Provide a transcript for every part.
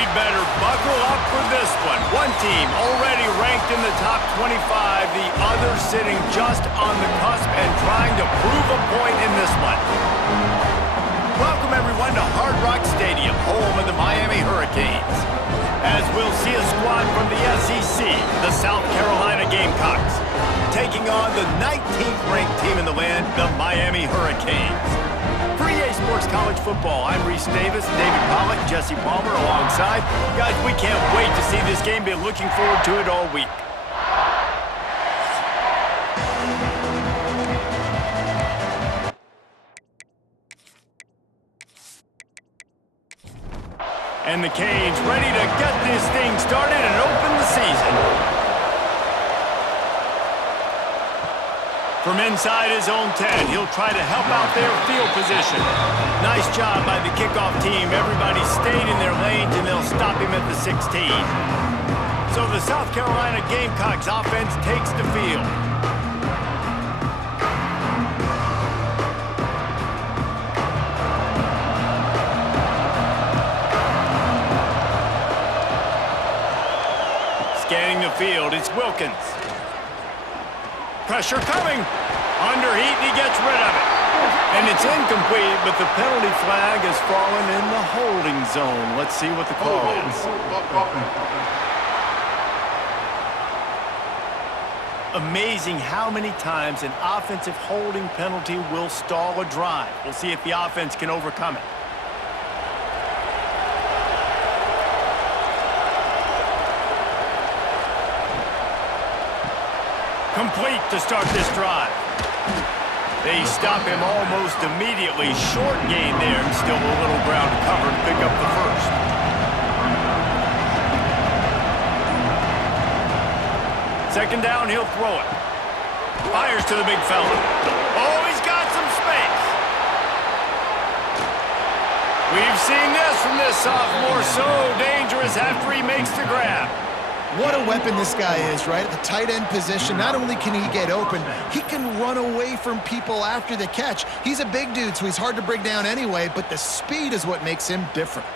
We'd better buckle up for this one. One team already ranked in the top 25, the other sitting just on the cusp and trying to prove a point in this one. Welcome, everyone, to Hard Rock Stadium, home of the Miami Hurricanes. As we'll see a squad from the SEC, the South Carolina Gamecocks, taking on the 19th ranked team in the land, the Miami Hurricanes. For EA Sports College Football, I'm Reese Davis, David Pollack, Jesse Palmer alongside. Guys, we can't wait to see this game. Been looking forward to it all week. And the Canes ready to get this thing started and open the season. From inside his own 10, he'll try to help out their field position. Nice job by the kickoff team. Everybody stayed in their lanes, and they'll stop him at the 16. So the South Carolina Gamecocks offense takes the field. Scanning the field, it's Wilkins. Pressure coming. Under heat, and he gets rid of it. And it's incomplete, but the penalty flag has fallen in the holding zone. Let's see what the call is. Amazing how many times an offensive holding penalty will stall a drive. We'll see if the offense can overcome it. Complete to start this drive. They stop him almost immediately. Short gain there, and still a little ground to cover to pick up the first. Second down, he'll throw it. Fires to the big fella. Oh, he's got some space. We've seen this from this sophomore. So dangerous after he makes the grab. What a weapon this guy is, right? At the tight end position, not only can he get open, he can run away from people after the catch. He's a big dude, so he's hard to bring down anyway, but the speed is what makes him different.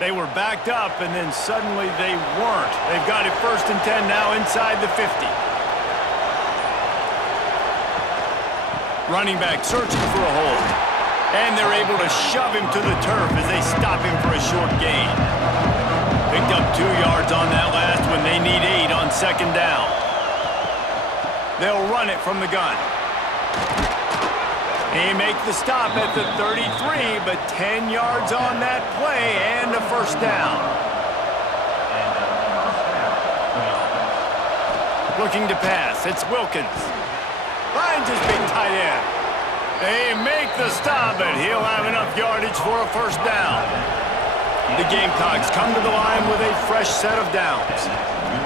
They were backed up, and then suddenly they weren't. They've got it 1st and 10 now inside the 50. Running back searching for a hole. And they're able to shove him to the turf as they stop him for a short gain. Picked up 2 yards on that last one. They need 8 on second down. They'll run it from the gun. They make the stop at the 33, but 10 yards on that play and a first down. Looking to pass, it's Wilkins. Finds his big tight end. They make the stop, but he'll have enough yardage for a first down. The Gamecocks come to the line with a fresh set of downs.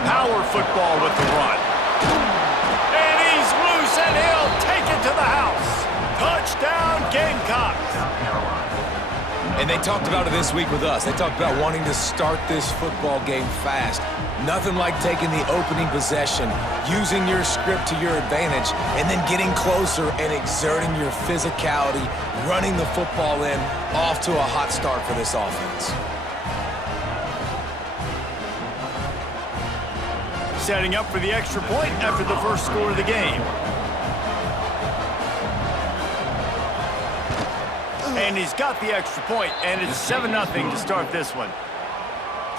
Power football with the run. And he's loose, and he'll take it to the house. Touchdown, Gamecocks! And they talked about it this week with us. They talked about wanting to start this football game fast. Nothing like taking the opening possession, using your script to your advantage, and then getting closer and exerting your physicality, running the football in, off to a hot start for this offense. Setting up for the extra point after the first score of the game. And he's got the extra point, and it's 7-0 to start this one.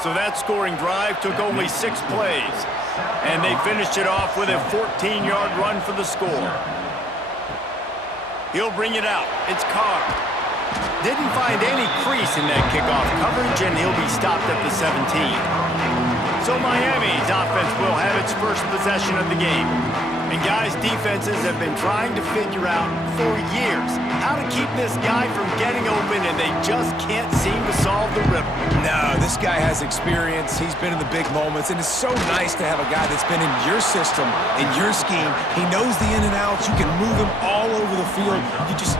So that scoring drive took only 6 plays, and they finished it off with a 14-yard run for the score. He'll bring it out. It's Carr. Didn't find any crease in that kickoff coverage, and he'll be stopped at the 17. So Miami's offense will have its first possession of the game. And guys, defenses have been trying to figure out for years how to keep this guy from getting open, and they just can't seem to solve the riddle. No, this guy has experience. He's been in the big moments, and it's so nice to have a guy that's been in your system, in your scheme. He knows the in and outs. You can move him all over the field.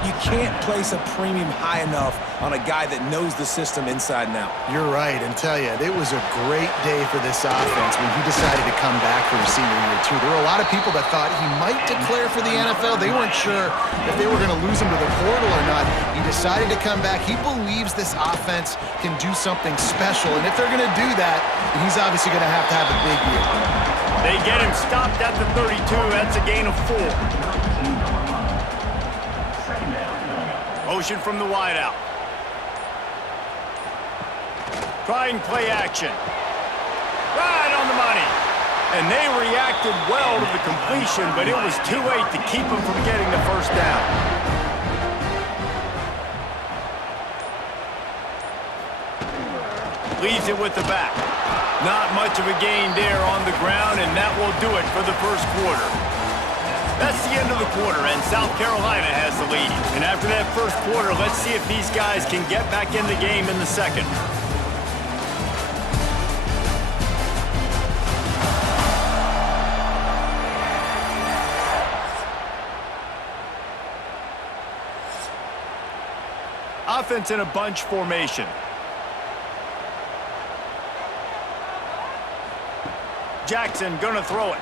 You can't place a premium high enough on a guy that knows the system inside and out. You're right, and tell you, it was a great day for this offense when he decided to come back for his senior year, too. There were a lot of people that thought he might declare for the NFL. They weren't sure if they were going to lose him to the portal or not. He decided to come back. He believes this offense can do something special, and if they're going to do that, he's obviously going to have a big year. They get him stopped at the 32. That's a gain of 4. Motion from the wideout. Trying play action. Right on the money. And they reacted well to the completion, but it was too late to keep him from getting the first down. Leaves it with the back. Not much of a gain there on the ground, and that will do it for the first quarter. That's the end of the quarter, and South Carolina has the lead. And after that first quarter, let's see if these guys can get back in the game in the second. Offense in a bunch formation. Jackson gonna throw it.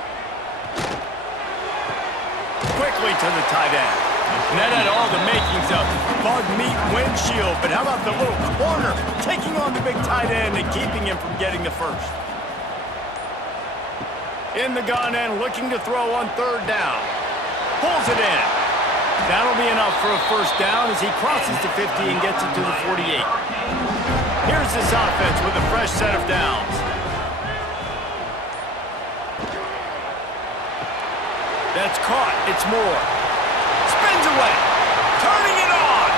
Quickly to the tight end. And that had all the makings of bug meat windshield, but how about the little corner taking on the big tight end and keeping him from getting the first? In the gun and looking to throw on third down. Pulls it in. That'll be enough for a first down as he crosses the 50 and gets it to the 48. Here's this offense with a fresh set of downs. That's caught. It's Moore. Spins away. Turning it on.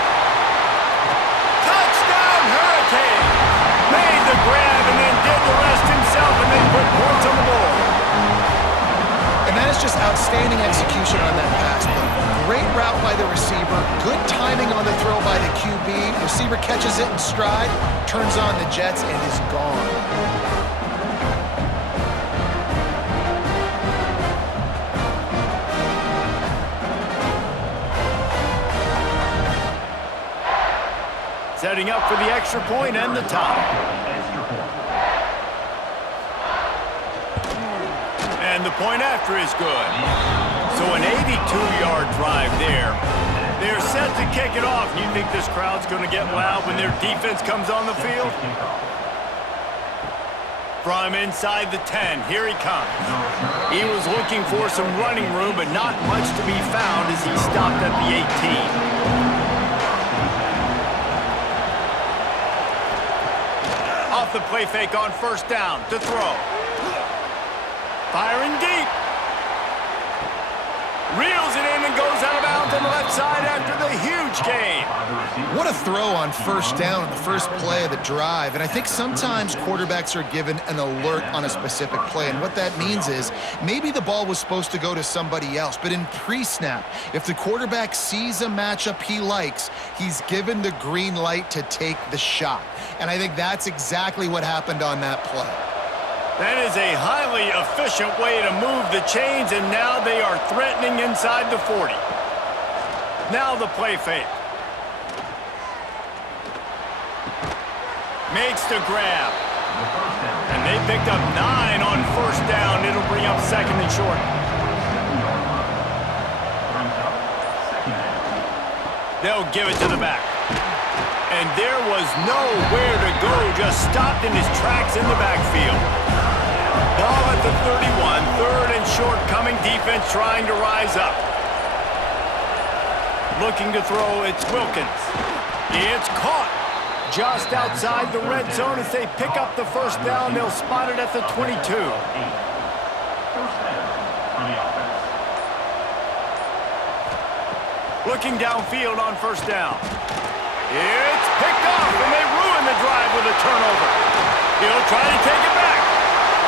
Touchdown, Hurricane. Made the grab and then did the rest himself and then put points on the board. And that is just outstanding execution on that pass play. Great route by the receiver. Good timing on the throw by the QB. Receiver catches it in stride, turns on the jets, and is gone. Setting up for the extra point and the tie. And the point after is good. So an 82-yard drive there. They're set to kick it off. You think this crowd's going to get loud when their defense comes on the field? From inside the 10, here he comes. He was looking for some running room, but not much to be found as he stopped at the 18. Off the play fake on first down to throw. Firing deep. Reels it in and goes out of bounds on the left side after the huge gain. What a throw on first down on the first play of the drive. And I think sometimes quarterbacks are given an alert on a specific play. And what that means is maybe the ball was supposed to go to somebody else. But in pre-snap, if the quarterback sees a matchup he likes, he's given the green light to take the shot. And I think that's exactly what happened on that play. That is a highly efficient way to move the chains, and now they are threatening inside the 40. Now the play fake. Makes the grab. And they picked up 9 on first down. It'll bring up second and short. They'll give it to the back. And there was nowhere to go, just stopped in his tracks in the backfield. Ball at the 31, third and short, coming defense trying to rise up. Looking to throw, it's Wilkins. It's caught just outside the red zone as they pick up the first down. They'll spot it at the 22. Looking downfield on first down. It's picked off, and they ruin the drive with a turnover. He'll try to take it back,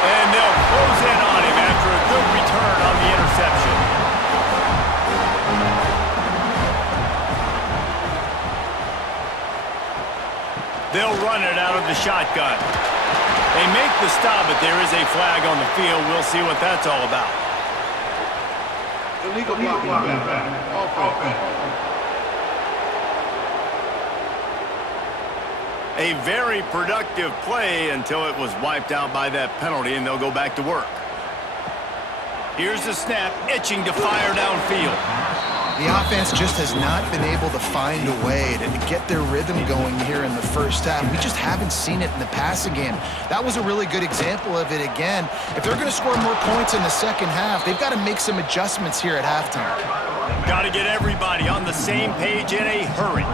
and they'll close in on him after a good return on the interception. run it out of the shotgun. They make the stop, but there is a flag on the field. We'll see what that's all about. Illegal blocking offense. A very productive play until it was wiped out by that penalty, and they'll go back to work. Here's the snap, itching to fire downfield. The offense just has not been able to find a way to get their rhythm going here in the first half. We just haven't seen it in the passing game. That was a really good example of it again. If they're going to score more points in the second half, they've got to make some adjustments here at halftime. Got to get everybody on the same page in a hurry.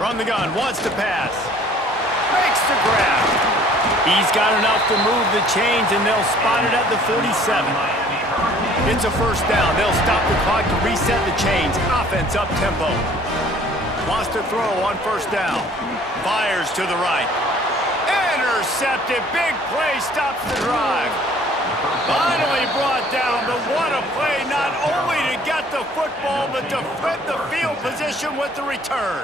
From the gun, wants to pass. Makes the grab. He's got enough to move the chains, and they'll spot it at the 47. It's a first down. They'll stop the clock to reset the chains. Offense up tempo. Wants to throw on first down. Fires to the right. Intercepted. Big play stops the drive. Finally brought down, but what a play, not only to get the football, but to flip the field position with the return.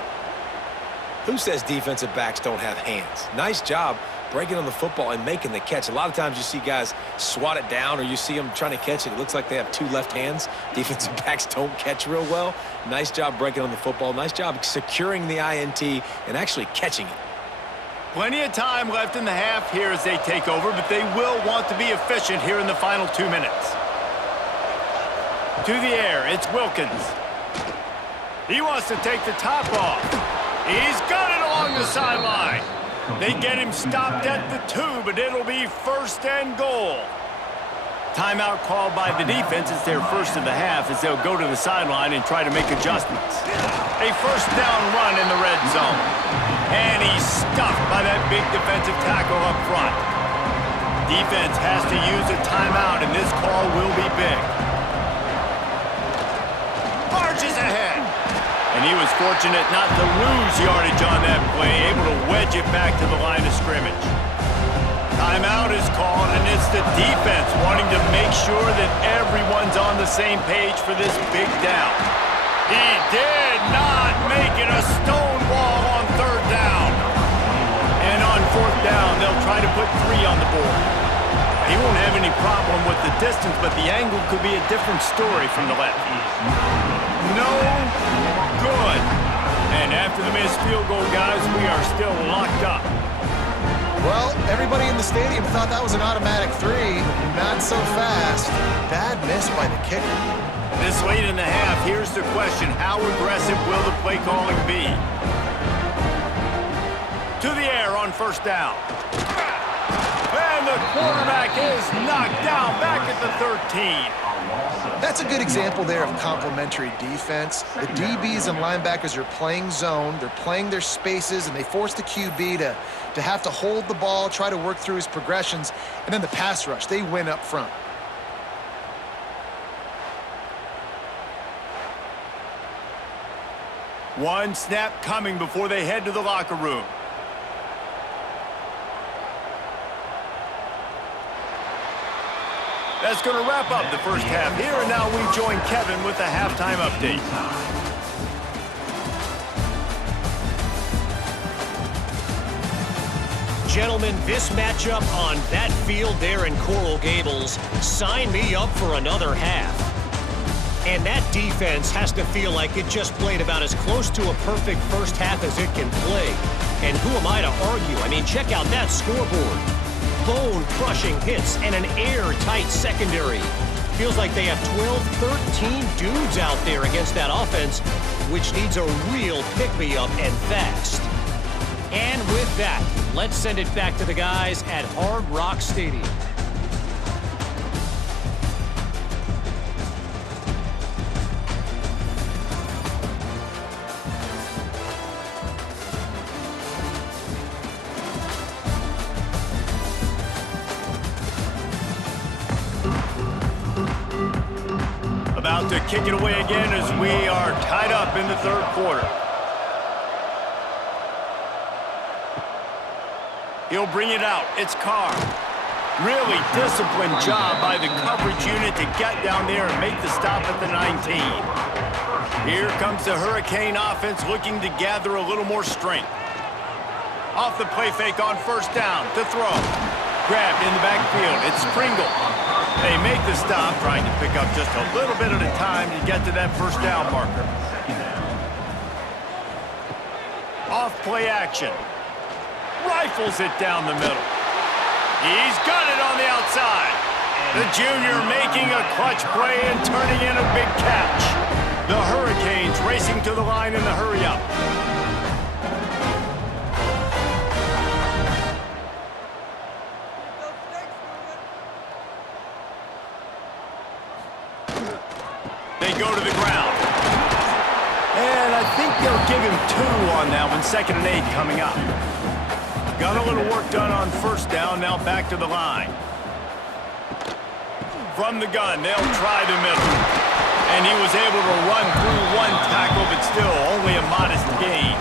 Who says defensive backs don't have hands? Nice job breaking on the football and making the catch. A lot of times you see guys swat it down or you see them trying to catch it. It looks like they have two left hands. Defensive backs don't catch real well. Nice job breaking on the football. Nice job securing the INT and actually catching it. Plenty of time left in the half here as they take over, but they will want to be efficient here in the final 2 minutes. To the air, it's Wilkins. He wants to take the top off. He's got it along the sideline. They get him stopped at the 2, but it'll be first and goal. Timeout called by the defense. It's their first of the half as they'll go to the sideline and try to make adjustments. A first down run in the red zone. And he's stuffed by that big defensive tackle up front. Defense has to use a timeout, and this call will be big. Marches ahead. And he was fortunate not to lose yardage on that play, able to wedge it back to the line of scrimmage. Timeout is called, and it's the defense wanting to make sure that everyone's on the same page for this big down. He did not make it a stone wall on third down. And on fourth down, they'll try to put 3 on the board. He won't have any problem with the distance, but the angle could be a different story from the left. No good. And after the missed field goal, guys, we are still locked up. Well, everybody in the stadium thought that was an automatic 3. Not so fast. Bad miss by the kicker. This late in the half, here's the question. How aggressive will the play calling be? To the air on first down. And the quarterback is knocked down back at the 13. That's a good example there of complementary defense. The DBs and linebackers are playing zone, they're playing their spaces, and they force the QB to have to hold the ball, try to work through his progressions, and then the pass rush, they win up front. One snap coming before they head to the locker room. That's going to wrap up the first half here, and now we join Kevin with the halftime update. Gentlemen, this matchup on that field there in Coral Gables, sign me up for another half. And that defense has to feel like it just played about as close to a perfect first half as it can play. And who am I to argue? I mean, check out that scoreboard. Bone-crushing hits and an airtight secondary. Feels like they have 12, 13 dudes out there against that offense, which needs a real pick-me-up and fast. And with that, let's send it back to the guys at Hard Rock Stadium. About to kick it away again as we are tied up in the third quarter. He'll bring it out. It's Carr. Really disciplined job by the coverage unit to get down there and make the stop at the 19. Here comes the Hurricane offense looking to gather a little more strength. Off the play fake on first down to throw. Grabbed in the backfield. It's Pringle. They make the stop, trying to pick up just a little bit at a time to get to that first down marker. Off play action. Rifles it down the middle. He's got it on the outside. The junior making a clutch play and turning in a big catch. The Hurricanes racing to the line in the hurry-up. They go to the ground. And I think they'll give him 2 on that one. 2nd and 8 coming up. Got a little work done on first down. Now back to the line. From the gun, they'll try the middle. And he was able to run through 1 tackle, but still only a modest gain.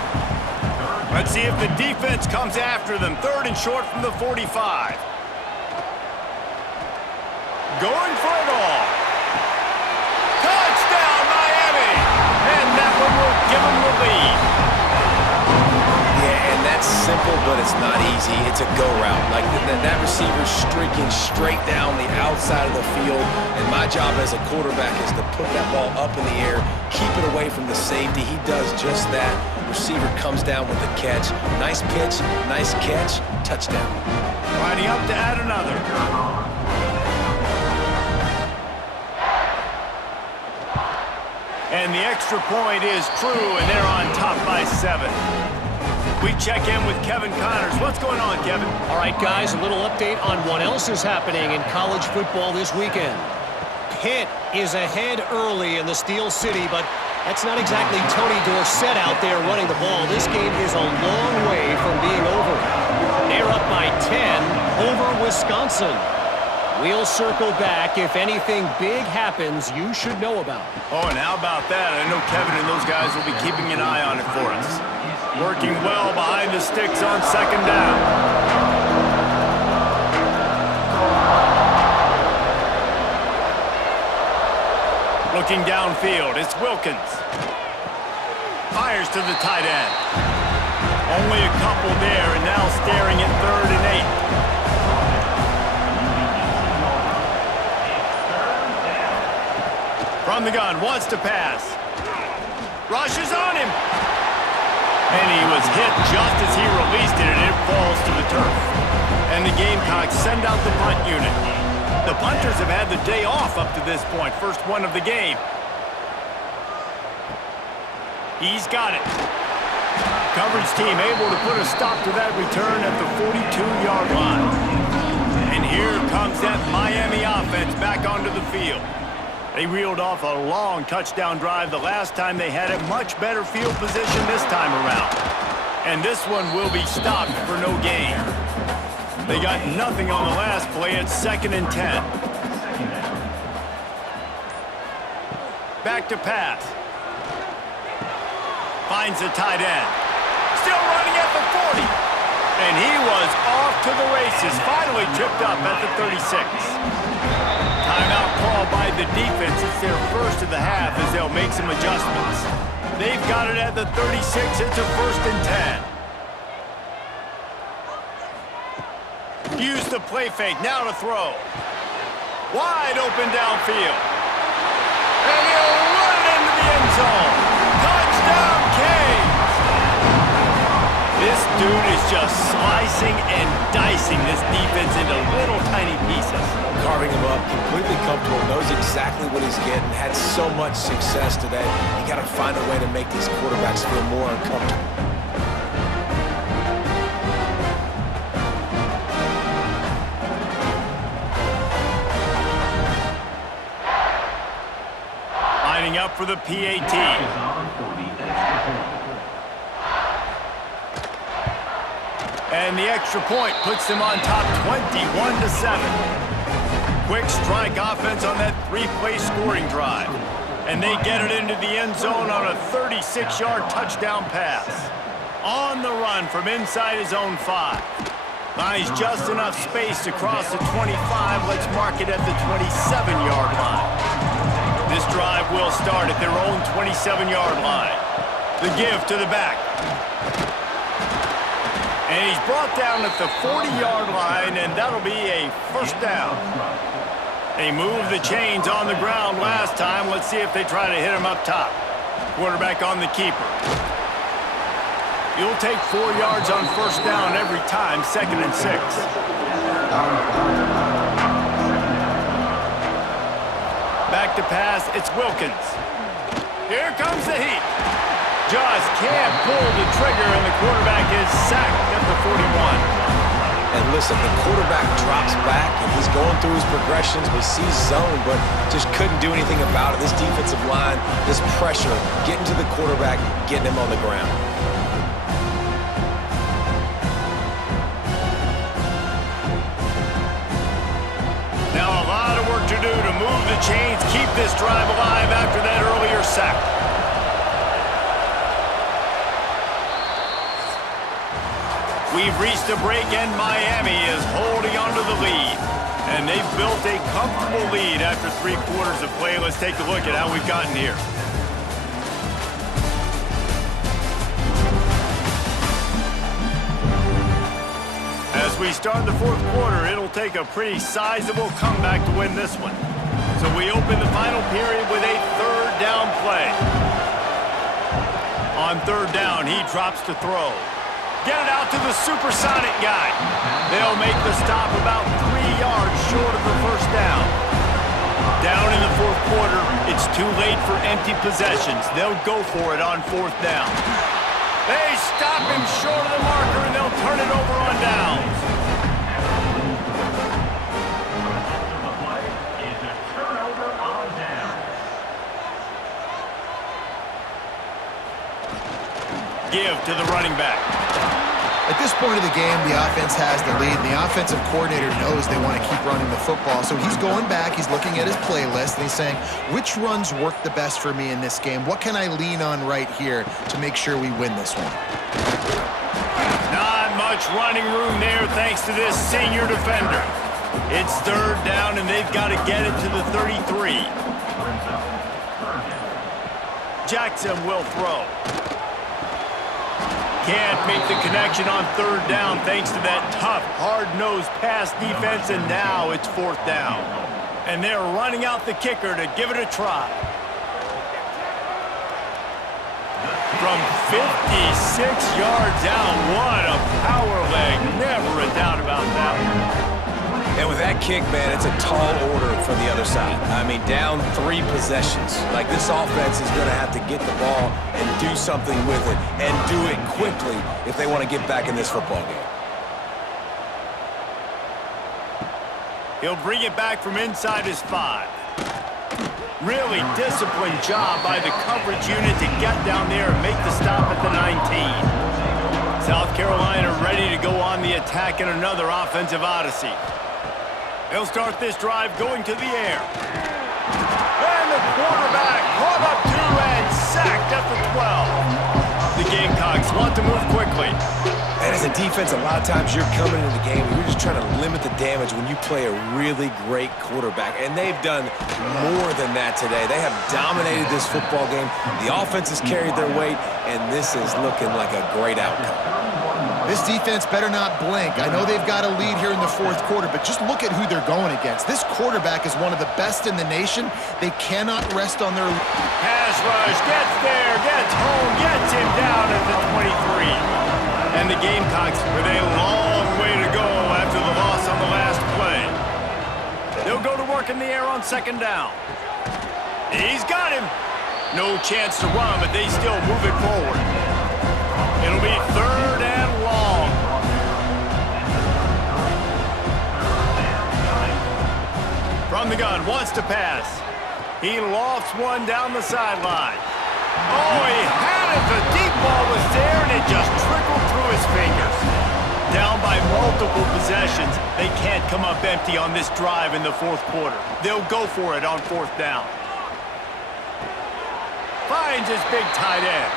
Let's see if the defense comes after them. 3rd and short from the 45. Going for it all. Touchdown, Miami! And that one will give them the lead. Yeah, and that's simple, but it's not easy. It's a go route. Like that receiver's streaking straight down the outside of the field, and my job as a quarterback is to put that ball up in the air, keep it away from the safety. He does just that. Receiver comes down with the catch. Nice pitch, nice catch, touchdown. Lining up to add another. And the extra point is true, and they're on top by 7. We check in with Kevin Connors. What's going on, Kevin? All right, guys, a little update on what else is happening in college football this weekend. Pitt is ahead early in the Steel City, but that's not exactly Tony Dorsett out there running the ball. This game is a long way from being over. They're up by 10 over Wisconsin. We'll circle back if anything big happens you should know about. Oh, and how about that? I know Kevin and those guys will be keeping an eye on it for us. Working well behind the sticks on 2nd down. Looking downfield, it's Wilkins. Fires to the tight end. Only a couple there, and now staring at 3rd and 8. From the gun, wants to pass. Rushes on him. And he was hit just as he released it, and it falls to the turf. And the Gamecocks send out the punt unit. The punters have had the day off up to this point. First one of the game. He's got it. Coverage team able to put a stop to that return at the 42-yard line. And here comes that Miami offense back onto the field. They reeled off a long touchdown drive the last time they had a much better field position this time around. And this one will be stopped for no gain. They got nothing on the last play at 2nd and 10. Back to pass. Finds the tight end. Still running at the 40. And he was off to the races. Finally tripped up at the 36. Timeout call by the defense. It's their first of the half as they'll make some adjustments. They've got it at the 36. It's a 1st and 10. Use the play fake. Now to throw. Wide open downfield. And he'll run it into the end zone. Touchdown, Canes! This dude is just slicing and dicing this defense into little tiny pieces. Carving him up, completely comfortable, knows exactly what he's getting, had so much success today. You got to find a way to make these quarterbacks feel more uncomfortable. Lining up for the PAT. And the extra point puts them on top 21-7. Quick strike offense on that 3-play scoring drive. And they get it into the end zone on a 36-yard touchdown pass. On the run from inside his own 5. Buys just enough space to cross the 25. Let's mark it at the 27-yard line. This drive will start at their own 27-yard line. The give to the back. And he's brought down at the 40-yard line, and that'll be a first down. They moved the chains on the ground last time. Let's see if they try to hit him up top. Quarterback on the keeper. You'll take 4 yards on first down every time, 2nd and 6. Back to pass, it's Wilkins. Here comes the heat. Just can't pull the trigger, and the quarterback is sacked at the 41. And listen, the quarterback drops back, and he's going through his progressions. We see zone, but just couldn't do anything about it. This defensive line, this pressure, getting to the quarterback, getting him on the ground. Now a lot of work to do to move the chains, keep this drive alive after that earlier sack. We've reached a break, and Miami is holding on to the lead. And they've built a comfortable lead after 3 quarters of play. Let's take a look at how we've gotten here. As we start the 4th quarter, it'll take a pretty sizable comeback to win this one. So we open the final period with a 3rd down play. On 3rd down, he drops to throw. Get it out to the supersonic guy. They'll make the stop about 3 yards short of the first down. Down in the 4th quarter, it's too late for empty possessions. They'll go for it on 4th down. They stop him short of the marker, and they'll turn it over on downs. Give to the running back. At this point of the game, the offense has the lead, and the offensive coordinator knows they want to keep running the football. So he's going back, he's looking at his playlist, and he's saying, which runs work the best for me in this game? What can I lean on right here to make sure we win this one? Not much running room there thanks to this senior defender. It's 3rd down, and they've got to get it to the 33. Jackson will throw. Can't make the connection on 3rd down thanks to that tough, hard-nosed pass defense, and now it's 4th down. And they're running out the kicker to give it a try. From 56 yards out, what a power leg. Never a doubt about that one. And with that kick, man, it's a tall order from the other side. I mean, down 3 possessions. Like, this offense is going to have to get the ball and do something with it, and do it quickly if they want to get back in this football game. He'll bring it back from inside his 5. Really disciplined job by the coverage unit to get down there and make the stop at the 19. South Carolina ready to go on the attack in another offensive odyssey. They'll start this drive going to the air. And the quarterback caught up to and sacked at the 12. The Gamecocks want to move quickly. And as a defense, a lot of times you're coming into the game and you're just trying to limit the damage when you play a really great quarterback. And they've done more than that today. They have dominated this football game. The offense has carried their weight, and this is looking like a great outcome. This defense better not blink. I know they've got a lead here in the 4th quarter, but just look at who they're going against. This quarterback is one of the best in the nation. They cannot rest on their... Pass rush, gets there, gets home, gets him down at the 23. And the Gamecocks with a long way to go after the loss on the last play. They'll go to work in the air on 2nd down. He's got him. No chance to run, but they still move it forward. It'll be 3rd and long. From the gun, wants to pass. He lofts one down the sideline. Oh, he had it. The deep ball was there, and it just trickled through his fingers. Down by multiple possessions. They can't come up empty on this drive in the 4th quarter. They'll go for it on 4th down. Finds his big tight end.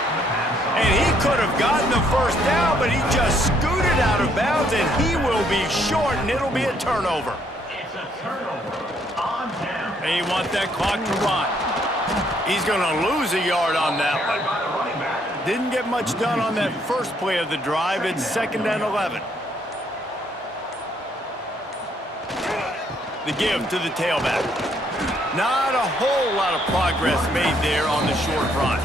And he could have gotten the first down, but he just scooted out of bounds, and he will be short, and it'll be a turnover. It's a turnover on down. They want that clock to run. He's going to lose a yard on that one. Didn't get much done on that first play of the drive. It's 2nd and 11. The give to the tailback. Not a whole lot of progress made there on the short run.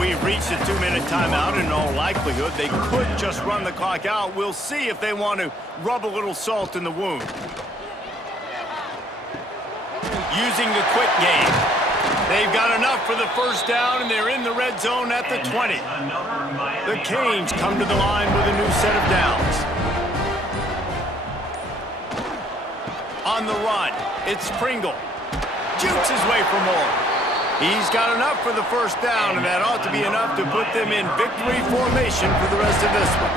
We've reached a 2-minute timeout, and in all likelihood, they could just run the clock out. We'll see if they want to rub a little salt in the wound. Using the quick game. They've got enough for the first down, and they're in the red zone at the 20. The Canes come to the line with a new set of downs. On the run, it's Pringle. Jukes his way for more. He's got enough for the first down, and that ought to be enough to put them in victory formation for the rest of this one.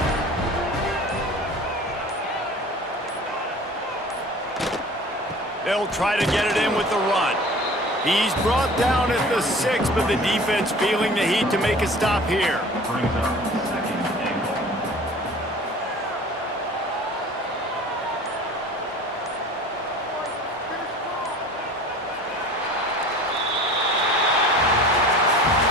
They'll try to get it in with the run. He's brought down at the 6, but the defense feeling the heat to make a stop here.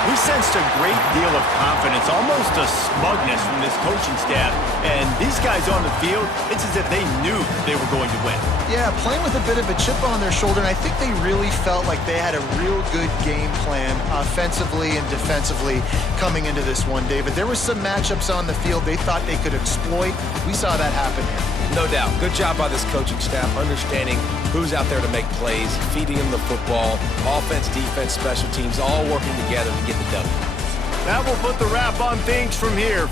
We sensed a great deal of confidence, almost a smugness from this coaching staff. And these guys on the field, it's as if they knew they were going to win. Yeah, playing with a bit of a chip on their shoulder, and I think they really felt like they had a real good game plan offensively and defensively coming into this one, David. There were some matchups on the field they thought they could exploit. We saw that happen here. No doubt. Good job by this coaching staff, understanding who's out there to make plays, feeding them the football, offense, defense, special teams, all working together to get the W. That will put the wrap on things from here.